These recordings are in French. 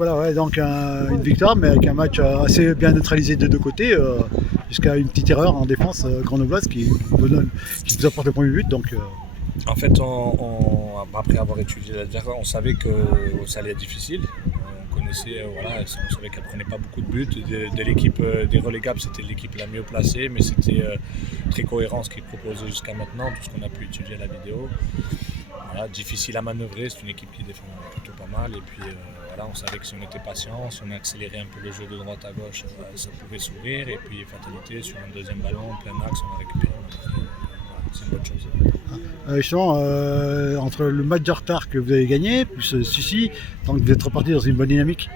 Voilà, ouais, donc une victoire, mais avec un match assez bien neutralisé des deux côtés, jusqu'à une petite erreur en défense grenobloise qui vous apporte le premier but. Donc, En fait, après avoir étudié l'adversaire, on savait que ça allait être difficile. On connaissait, voilà, on savait qu'elle prenait pas beaucoup de buts. De l'équipe des relégables, c'était l'équipe la mieux placée, mais c'était très cohérent ce qu'ils proposaient jusqu'à maintenant, tout ce qu'on a pu étudier à la vidéo. Voilà, difficile à manœuvrer, c'est une équipe qui défend plutôt pas mal. Et puis voilà, on savait que si on était patient, si on accélérait un peu le jeu de droite à gauche, ça pouvait s'ouvrir. Et puis fatalité, sur un deuxième ballon, plein axe, on a récupéré. C'est une bonne chose. justement, entre le match de retard que vous avez gagné, plus celui-ci, donc vous êtes reparti dans une bonne dynamique.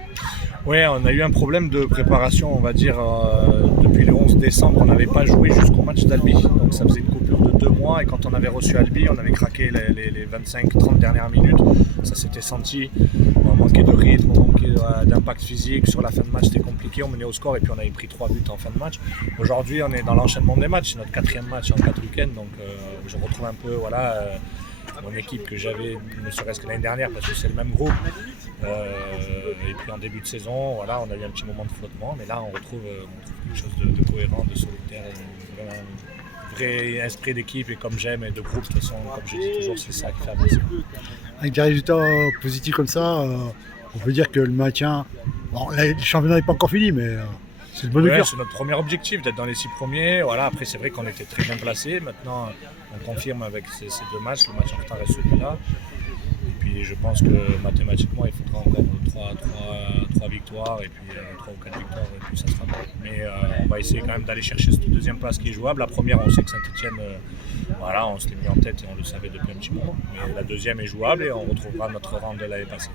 Ouais, on a eu un problème de préparation, on va dire, depuis le 11 décembre, on n'avait pas joué jusqu'au match d'Albi. Donc ça faisait une coupure de 2 mois et quand on avait reçu Albi, on avait craqué les 25-30 dernières minutes. Ça s'était senti, on manquait de rythme, on manquait d'impact physique. Sur la fin de match, c'était compliqué, on menait au score et puis on avait pris 3 buts en fin de match. Aujourd'hui, on est dans l'enchaînement des matchs, c'est notre 4e match en 4 week-ends, donc je retrouve un peu, voilà, mon équipe que j'avais ne serait-ce que l'année dernière parce que c'est le même groupe. Et puis en début de saison, voilà, on a eu un petit moment de flottement, mais là on retrouve quelque chose de cohérent, de solitaire, un vrai esprit d'équipe et comme j'aime et de groupe, de toute façon, comme je dis toujours, c'est ça qui fait avancer. Avec des résultats positifs comme ça, on peut dire que le maintien, bon, le championnat n'est pas encore fini, mais c'est le bon Ouais, cœur. c'est notre premier objectif d'être dans les 6 premiers. Voilà, après c'est vrai qu'on était très bien placés. Maintenant, on confirme avec ces 2 matchs, le match en retard est celui-là. Et puis je pense que mathématiquement, il faudra encore 3 victoires et puis 3 ou 4 victoires et puis ça sera bon. Mais on va essayer quand même d'aller chercher cette deuxième place qui est jouable. La première, on sait que Saint-Etienne, voilà, on se l'est mis en tête et on le savait depuis un petit moment. Mais la deuxième est jouable et on retrouvera notre rang de l'année passée.